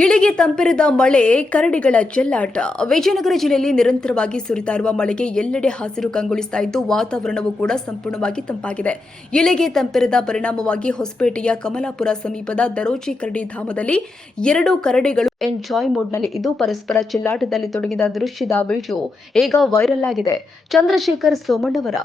ಇಳಿಗೆ ತಂಪಿರದ ಮಳೆ, ಕರಡಿಗಳ ಚೆಲ್ಲಾಟ. ವಿಜಯನಗರ ಜಿಲ್ಲೆಯಲ್ಲಿ ನಿರಂತರವಾಗಿ ಸುರಿತಾ ಇರುವ ಮಳೆಗೆ ಎಲ್ಲೆಡೆ ಹಸಿರು ಕಂಗೊಳಿಸ್ತಾ ಇದ್ದು, ವಾತಾವರಣವು ಕೂಡ ಸಂಪೂರ್ಣವಾಗಿ ತಂಪಾಗಿದೆ. ಇಳಿಗೆ ತಂಪಿರದ ಪರಿಣಾಮವಾಗಿ ಹೊಸಪೇಟೆಯ ಕಮಲಾಪುರ ಸಮೀಪದ ದರೋಜಿ ಕರಡಿ ಧಾಮದಲ್ಲಿ ಎರಡು ಕರಡಿಗಳು ಎಂಜಾಯ್ ಮೋಡ್ನಲ್ಲಿ ಇದ್ದು, ಪರಸ್ಪರ ಚೆಲ್ಲಾಟದಲ್ಲಿ ತೊಡಗಿದ ದೃಶ್ಯದ ವಿಡಿಯೋ ಈಗ ವೈರಲ್ ಆಗಿದೆ. ಚಂದ್ರಶೇಖರ್ ಸೋಮಣ್ಣವರ